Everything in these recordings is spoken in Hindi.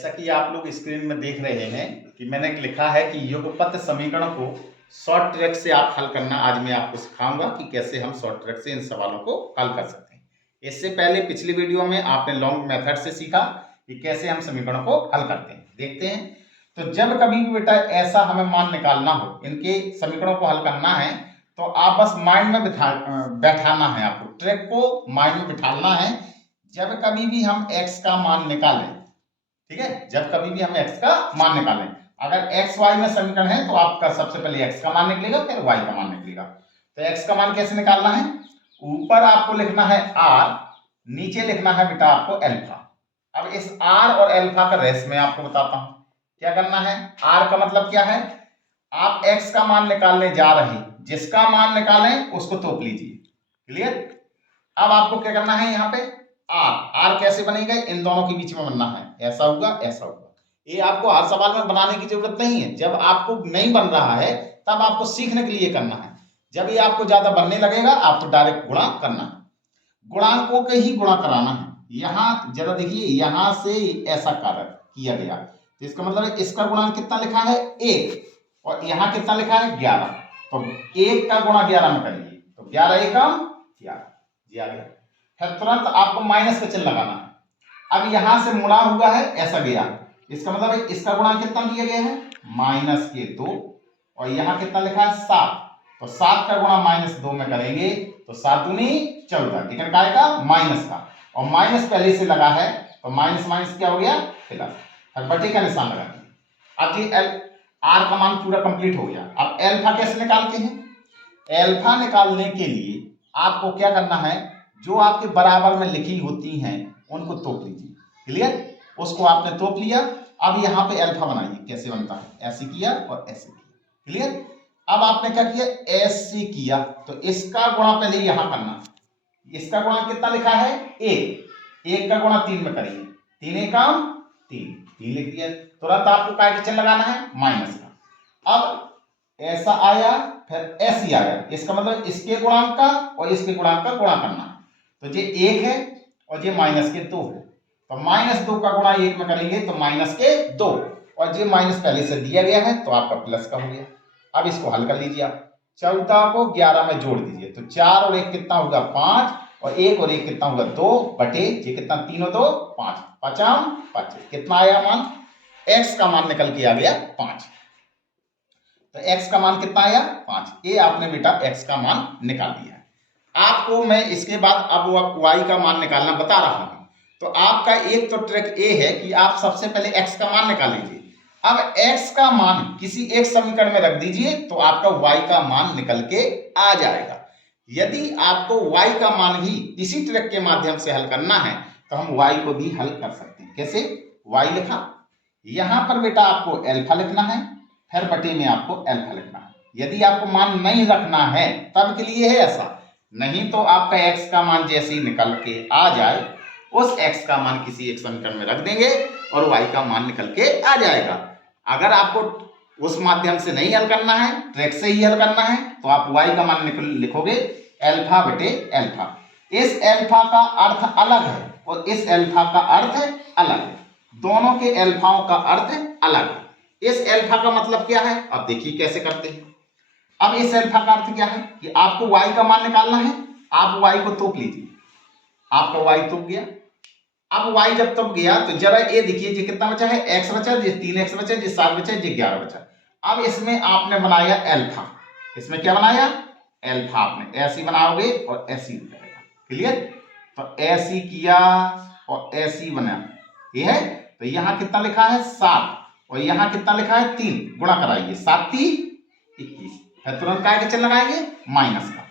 जैसा कि आप लोग स्क्रीन में देख रहे हैं कि मैंने लिखा है कि युगपत समीकरणों को शॉर्ट ट्रिक से आप हल करना। आज मैं आपको सिखाऊंगा कि कैसे हम शॉर्ट ट्रिक से इन सवालों को हल कर सकते हैं। इससे पहले पिछली वीडियो में आपने लॉन्ग मेथड से सीखा कि कैसे हम समीकरणों को हल करते हैं। देखते हैं। तो जब कभी भी बेटा ऐसा हमें मान निकालना हो, इनके समीकरणों को हल करना है, तो आप बस माइंड में बैठाना है। आपको ट्रिक को माइंड में बिठाना है। जब कभी भी हम एक्स का मान निकालें, ठीक है, जब कभी भी हम x का मान निकालें, अगर x y में समीकरण है तो आपका सबसे पहले x का मान निकलेगा, फिर y का मान निकलेगा। तो x का मान कैसे निकालना है? ऊपर आपको लिखना है r, नीचे लिखना है बेटा आपको अल्फा। अब इस r और अल्फा का रेस मैं आपको बताता हूं क्या करना है। r का मतलब क्या है? आप x का मान निकालने जा रहे हैं, जिसका मान निकालें उसको तोप लीजिए। क्लियर? अब आपको क्या करना है, यहाँ पे आर कैसे बनेगा, इन दोनों के बीच में बनना है। ऐसा होगा, ऐसा होगा। ये आपको हर सवाल में बनाने की जरूरत नहीं है। जब आपको नहीं बन रहा है तब आपको सीखने के लिए करना है। जब ये आपको ज्यादा बनने लगेगा आपको डायरेक्ट गुणा करना है, गुणांकों के ही गुणा कराना है। यहां जरा देखिए, यहां से ऐसा कार्य किया गया, तो इसका मतलब है इसका गुणांक कितना लिखा है? 1, और यहां कितना लिखा है? 11। तो 1 का गुणा 11 में करिए, तो 11 एकम 11, जी आ गया। फिर तुरंत आपको माइनस का चिन्ह लगाना है। अब यहां से मुड़ा हुआ है, ऐसा गया, इसका मतलब है इसका गुणांक कितना दिया गया है? -2, और यहां कितना लिखा है? 7। तो 7 का गुणा -2 में करेंगे तो 7 दूनी 14, लेकिन काय का? माइनस का, और माइनस पहले से लगा है तो माइनस माइनस क्या हो गया? प्लस। फिर बटे का निशान लगा दिया। अब ये आर का मान पूरा कंप्लीट हो गया। अब अल्फा कैसे निकालते हैं? अल्फा निकालने के लिए आपको क्या करना है, जो आपके बराबर में लिखी होती हैं उनको तोप लीजिए। क्लियर? उसको आपने तोप लिया। अब यहाँ पे अल्फा बनाइए, कैसे बनता है? ऐसे किया और ऐसे किया। क्लियर? अब आपने क्या किया? ऐसे किया, तो इसका गुणा पहले यहां करना। इसका गुणा कितना लिखा है? 1 का गुणा 3 में करिए, 3 एकम 3 लिख दिया। तुरंत आपको काय का चिन्ह लगाना है? माइनस का। अब ऐसा आया, फिर ऐसी आया, इसका मतलब इसके गुणांक का और इसके गुणांक का गुणा करना। तो ये 1 है और ये -2 है, तो -2 का गुणा 1 में करेंगे तो -2, और ये माइनस पहले से दिया गया है तो आपका प्लस का हो गया। अब इसको हल कर लीजिए आप। 14 को 11 में जोड़ दीजिए, तो 4 और 1 कितना होगा? 5, और 1 और 1 कितना होगा? 2 बटे ये कितना? 3 और 2 5, 5 25। कितना आया मान? x का मान निकल के आ गया 5। तो x का मान कितना आया? 5। ये आपने बेटा x का मान निकाल दिया है। आपको मैं इसके बाद अब y का मान निकालना बता रहा हूं। तो आपका एक तो ट्रिक ये है कि आप सबसे पहले x का मान निकाल लीजिए। अब x का मान किसी एक समीकरण में रख दीजिए तो आपका y का मान निकल के आ जाएगा। यदि आपको y का मान ही इसी ट्रिक के माध्यम से हल करना है तो हम y को भी हल कर सकते हैं। कैसे? y लिखा, यहां पर बेटा आपको अल्फा लिखना है, फिर बटे में आपको अल्फा लिखना है। यदि आपको मान नहीं रखना है तब के लिए है ऐसा, नहीं तो आपका x का मान जैसे ही निकल के आ जाए उस x का मान किसी एक समीकरण में रख देंगे और y का मान निकल के आ जाएगा। अगर आपको उस माध्यम से नहीं हल करना है, ट्रिक से ही हल करना है, तो आप y का मान लिखोगे अल्फा बटे अल्फा। इस अल्फा का अर्थ अलग है और इस अल्फा का अर्थ अलग है, दोनों के अल्फाओं का अर्थ अलग है। इस अल्फा का मतलब क्या है? अब देखिए कैसे करते हैं। अब इस अल्फा का अर्थ क्या है कि आपको y का मान निकालना है, आप y को तोप लीजिए, आपका y तोप गया। अब y जब तोप गया तो जरा ये देखिए ये कितना बचा है? x बचा, ये 3x बचा, ये 7 बचा, ये 11 बचा। अब इसमें आपने बनाया अल्फा, इसमें क्या बनाया? अल्फा। आपने ऐसी बनाओगे और ऐसी करेगा। क्लियर? तो ऐसी किया और ऐसी बना, ये है। तो यहां कितना लिखा है? 7, और यहां कितना लिखा है? 3। गुणा कराइए, 7 3 21, फिर तुरंत काय का चिन्ह लगाएंगे? माइनस का।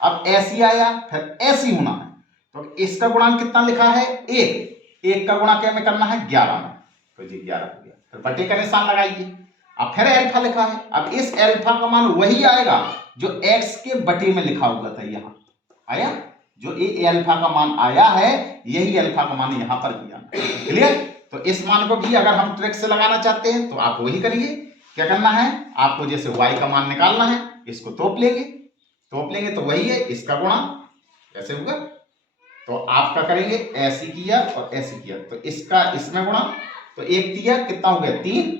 अब ऐसी आया, फिर ऐसी होना है, तो इसका गुणांक कितना लिखा है? 1 का गुणा क्या में करना है? 11 में, तो जी 11 हो गया। फिर बटे का निशान लगाइए। अब फिर अल्फा लिखा है, अब इस अल्फा का मान वही आएगा जो x के बटे में लिखा हुआ था। यहां आया, जो ए अल्फा का मान आया है यही अल्फा का मान यहां पर किया। क्लियर? तो इस मान को भी अगर हम ट्रिक से लगाना चाहते हैं तो आप वही करिए। क्या करना है आपको? जैसे y का मान निकालना है, इसको तोप लेंगे तो वही है, इसका गुणा ऐसे होगा। तो आपका करेंगे ऐसी किया और ऐसी किया, तो इसका इसमें गुणा तो 1 दिया कितना हो गया 3,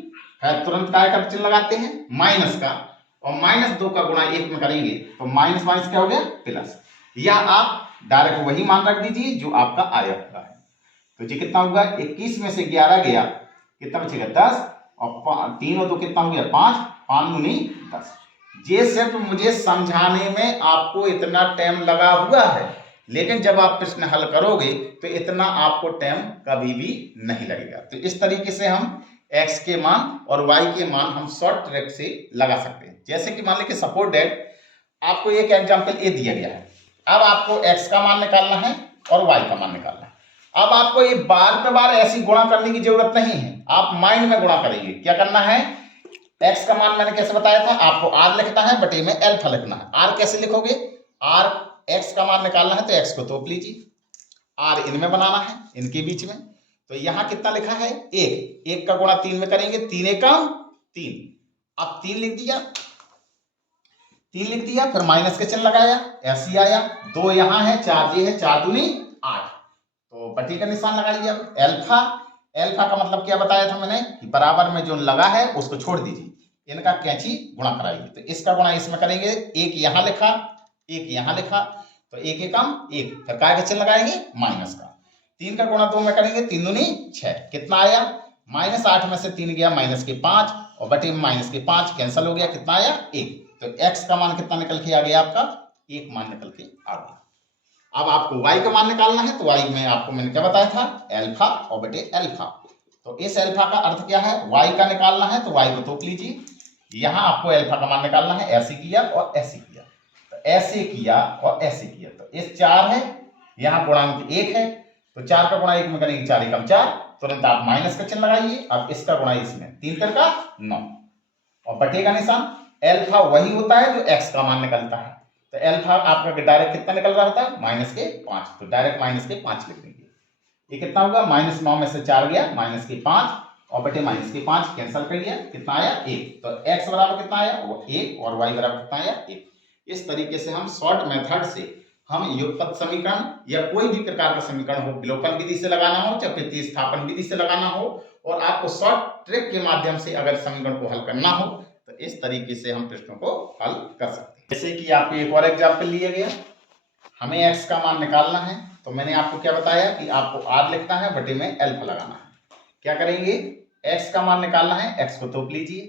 है तुरंत काय का चिन्ह लगाते हैं माइनस का, और -2 का गुणा 1 में करेंगे तो माइनस माइनस क्या हो गया प्लस, या आप डायरेक्ट वही मान रख दीजिए जो आपका आया हुआ है। तो जी कितना होगा 21 में से 11 गया कितना बचेगा 10, और 3 और 2 कितना हो गया 5, 5 दूनी 10। ये सिर्फ मुझे समझाने में आपको इतना टाइम लगा हुआ है, लेकिन जब आप प्रश्न हल करोगे तो इतना आपको टाइम कभी भी नहीं लगेगा। तो इस तरीके से हम x के मान और y के मान हम शॉर्ट ट्रिक से लगा सकते हैं। जैसे कि मान लीजिए सपोज दैट आपको एक एग्जांपल ए दिया गया है, अब आपको x का मान निकालना है और y का मान निकालना है। अब आपको ये बार पे बार ऐसी गुणा करने की जरूरत नहीं है, आप माइंड में गुणा करेंगे। क्या करना है, x का मान मैंने कैसे बताया था, आपको r लिखना है, बटे में अल्फा लिखना है। r कैसे लिखोगे, r x का मान निकालना है तो x को तोप लीजिए, r इनमें बनाना है इनके बीच में। तो यहां कितना लिखा है 1, 1 का गुणा 3 में करेंगे, 3 एकम 3, अब 3 लिख दिया, 3 लिख दिया, फिर माइनस के चिन्ह लगाया, ऐसे आया, 2 यहां है, 4 ये है, 4 दूनी 8, तो बटे का निशान लगाइए। अब अल्फा, अल्फा का मतलब क्या बताया था मैंने कि बराबर में जो लगा है उसको छोड़ दीजिए, इनका कैंची गुणा कराइए। तो इसका गुणा इसमें करेंगे, 1 यहां लिखा, 1 यहां लिखा, तो 1 एकम 1, फिर काय का चिन्ह लगाएंगे माइनस का, 3 का गुणा 2 में करेंगे, 3 दूनी 6, कितना आया -8 में से 3 गया -5, और बटे में -5 कैंसिल हो गया, कितना आया 1। तो x का मान कितना निकल के आ गया आपका 1 मान निकल के आ गया। अब आपको y का मान निकालना है, तो y में आपको मैंने क्या बताया था अल्फा और बटे अल्फा। तो इस अल्फा का अर्थ क्या है, y का निकालना है तो y को तोप लीजिए, यहां आपको अल्फा का मान निकालना है, ऐसे किया और ऐसे किया, तो ऐसे किया और ऐसे किया, तो इस 4 है, यहां गुणांक 1 है, तो 4 का गुणा 1 में करेंगे 4 एकम 4, तुरंत आप माइनस का चिन्ह लगाइए। अब इसका गुणा इसमें 3 3 का 9, और बटे का निशान, अल्फा वही होता है जो x का मान निकलता है, तो अल्फा आपका डायरेक्ट कितना निकल रहा होता है -5, तो डायरेक्ट -5 लिख देंगे। ये कितना होगा -9 में से 4 गया -5, और बटे -5 कैंसिल कर लिया, कितना आया 1। तो x बराबर कितना आया वो 1, और y बराबर कितना आया 1। इस तरीके से हम शॉर्ट मेथड से हम युगपत समीकरण या कोई भी प्रकार का समीकरण हो, विलोपन विधि से लगाना हो चाहे प्रतिस्थापन विधि से लगाना हो, और आपको शॉर्ट ट्रिक के माध्यम से अगर समीकरण को हल करना हो तो इस तरीके से हम प्रश्नों को हल कर सकते हैं। जैसे कि आपको एक और एग्जाम्पल लिया गया, हमें x का मान निकालना है, तो मैंने आपको क्या बताया कि आपको r लिखना है, बटे में अल्फा लगाना है। क्या करेंगे, x का मान निकालना है, x को तोप लीजिए,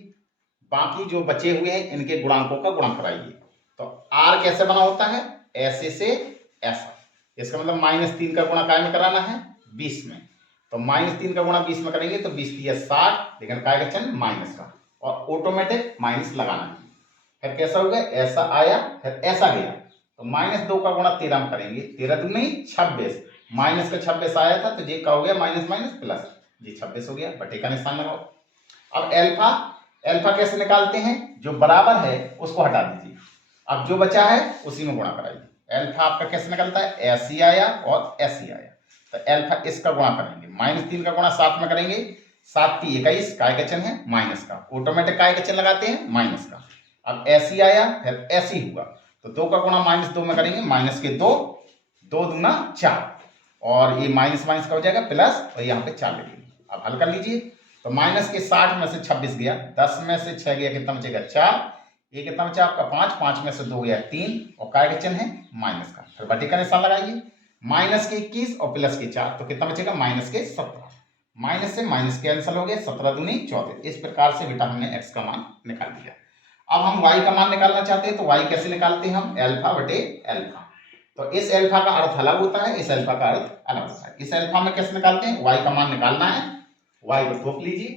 बाकी जो बचे हुए हैं इनके गुणांकों का गुणा कराइए। तो r कैसे बना होता है, ऐसे से ऐसा, इसका मतलब -3 का गुणा काय में कराना है 20 में, तो -3 का गुणा 20 में करेंगे तो 20 दिया 60, लेकिन काय का चिन्ह माइनस का, और ऑटोमेटिक माइनस लगाना है। फिर कैसा होगा, ऐसा आया, फिर ऐसा गया, तो -2 का गुणा 13 में करेंगे, 13 दूनी 26, माइनस का 26 आया था, तो ये क्या हो गया माइनस माइनस प्लस, ये 26 हो गया, बटे का निशान लगाओ। अब अल्फा, अल्फा कैसे निकालते हैं, जो बराबर है उसको हटा दीजिए, अब जो बचा है उसी में गुणा कराइए। अल्फा आपका कैसे निकलता है, ऐसी आया और ऐसी आया, तो अल्फा इसका गुणा करेंगे, -3 का गुणा 7 में करेंगे, 7 × 21, काय का चिन्ह है माइनस का, ऑटोमेटिक काय का चिन्ह लगाते हैं माइनस का। अब ऐसी आया, फिर ऐसी हुआ, तो 2 का गुणा -2 में करेंगे, -2, 2 दूना 4, और ये माइनस माइनस का हो जाएगा प्लस, और यहाँ पे 4 लगेंगे। अब हल कर लीजिए, तो -60 में से 26 गया, 10 में से 6 गया, कितना बचेगा 4, ये कितना बचा आपका 5, 5 में से 2 गया 3, और काय का चिन्ह है माइनस का, फिर बटे का निशान लगाइए, -21 और +4, तो कितना बचेगा -17, माइनस से माइनस कैंसिल हो गया, 17 दूनी 34। इस प्रकार से बेटा हमने x का मान निकाल दिया। अब हम y का मान निकालना चाहते हैं, तो y कैसे निकालते हैं हम, अल्फा बटे अल्फा। तो इस अल्फा का अर्थ अलग होता है, इस अल्फा का अर्थ अलग होता है। इस अल्फा में कैसे निकालते हैं, y का मान निकालना है, y को थोप लीजिए,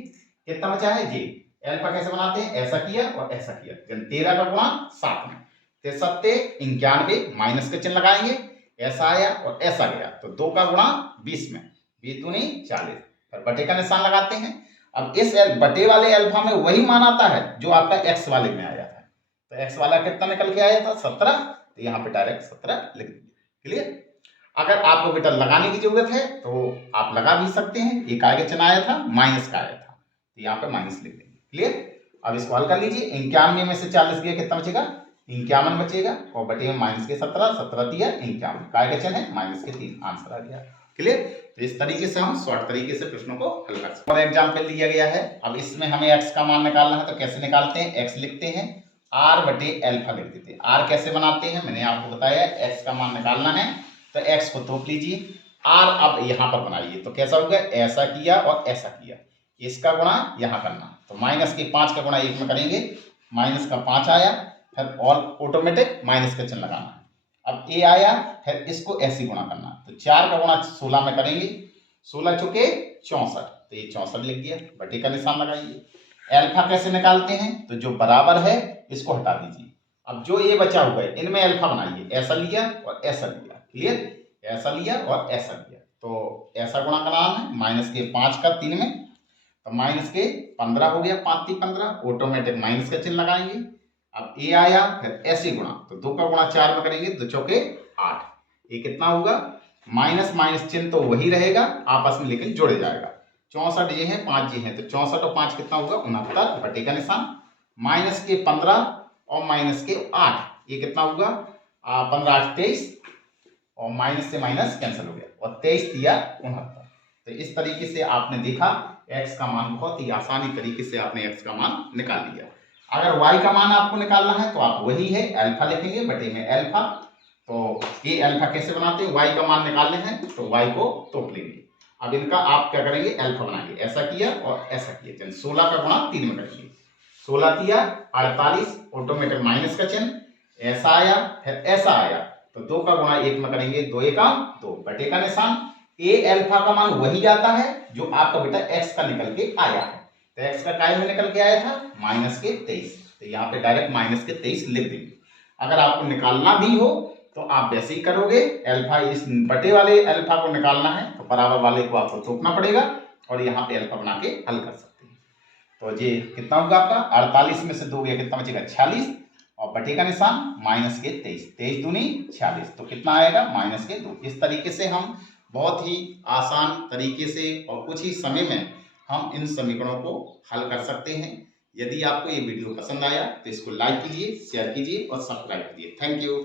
कितना बचा है जी, अल्फा कैसे बनाते हैं, ऐसा किया और ऐसा किया, 13 का गुणा 7 में, 73 91, माइनस का चिन्ह लगाएंगे, ऐसा आया और ऐसा गया, तो 2 का गुणा 20 में, 20 दूनी 40, फिर बटे का निशान लगाते हैं। अब इस बटे वाले अल्फा में वही मान आता है जो आपका x वाले में आया था, तो x वाला कितना निकल के आया था 17, तो यहाँ पे डायरेक्ट 17 लिख दीजिए। क्लियर। अगर आपको बेटा लगाने की जरूरत है तो आप लगा भी सकते हैं, एक आगे चिन्ह आया था माइनस का आया था, तो यहाँ पे माइनस लिख देंगे। क्लियर। अब इसको हल कर लीजिए, 91 में से 40 गया, कितना बचेगा 51 बचेगा, और बटे में -17, 17 दिया 51, काय का चिन्ह है -3, आंसर आ गया। क्लियर। तो इस तरीके से हम शॉर्ट तरीके से प्रश्नों को हल कर सकते हैं। और एग्जाम्पल दिया गया है, अब इसमें हमें x का मान निकालना है, तो कैसे निकालते हैं, x लिखते हैं r बटे अल्फा लिख देते हैं। r कैसे बनाते हैं मैंने आपको बताया, x का मान निकालना है तो x को तोप लीजिए, r अब यहाँ पर बनाइए, तो कैसा होगा, ऐसा किया और ऐसा किया, इसका गुणा यहाँ करना, तो माइनस के 5 का गुणा 1 में करेंगे, माइनस का 5 आया, फिर और ऑटोमेटिक माइनस का चिन्ह लगाना है। अब a आया, फिर इसको ऐसे गुणा करना, तो 4 का गुणा 16 में करेंगे, 16 चुके 64, तो ये 64 लिख दिया, बटे का निशान लगाइए। अल्फा कैसे निकालते हैं, तो जो बराबर है इसको हटा दीजिए, अब जो ये बचा हुआ है इनमें अल्फा बनाइए, ऐसा लिया और ऐसा लिया, क्लियर, ऐसा लिया और ऐसा लिया, तो ऐसा गुणा का नाम है, माइनस के 5 का 3 में, तो माइनस के 15 हो गया, 5 3 15, ऑटोमेटिक माइनस का चिन्ह लगाएंगे। अब ए आया, फिर ऐसे गुणा, तो 2 का गुणा 4 में करेंगे, 2 चौके 8, ये कितना होगा, माइनस माइनस चिन्ह तो वही रहेगा, आपस में लेकिन जोड़े जाएगा, 64 ये है 5 ये है, तो 64 और 5 कितना होगा 69, बटे का निशान, माइनस के 15 और माइनस के 8, ये कितना होगा 15 8 23, और माइनस से माइनस कैंसिल हो गया, और 23 दिया 69। तो इस तरीके से आपने देखा x का मान बहुत ही आसानी तरीके से आपने x का मान निकाल लिया। अगर y का मान आपको निकालना है तो आप वही है अल्फा लिखेंगे, बटे में अल्फा, तो ये अल्फा कैसे बनाते हैं, y का मान निकालने हैं तो y को तोप लेंगे। अब इनका आप क्या करेंगे, अल्फा बनाएंगे, ऐसा किया और ऐसा किया, 16 का गुणा 3 में करेंगे, 16 किया 48, ऑटोमेटिक माइनस का चिन्ह, ऐसा आया फिर ऐसा आया, तो 2 का गुणा 1 में करेंगे, 2 एका 2, बटे का निशान, ए अल्फा का मान वही आता है जो आपका बेटा x का निकल के आया है, तो x का काय में निकल के आया था माइनस के 23, तो यहाँ पे डायरेक्ट माइनस के 23 लिख देंगे। अगर आपको निकालना भी हो तो आप वैसे ही करोगे, अल्फा इस बटे वाले अल्फा को निकालना है तो बराबर वाले को आपको तोपना पड़ेगा और यहाँ पे अल्फा बना के हल कर सकते हैं। तो ये कितना होगा आपका 48 में से 2 गया, कितना बचेगा 46, और बटे का निशान माइनस के 23, 23 दूनी 46, तो कितना आएगा माइनस के 2। इस तरीके से हम बहुत ही आसान तरीके से और कुछ ही समय में हम इन समीकरणों को हल कर सकते हैं। यदि आपको ये वीडियो पसंद आया तो इसको लाइक कीजिए, शेयर कीजिए और सब्सक्राइब कीजिए। Thank you.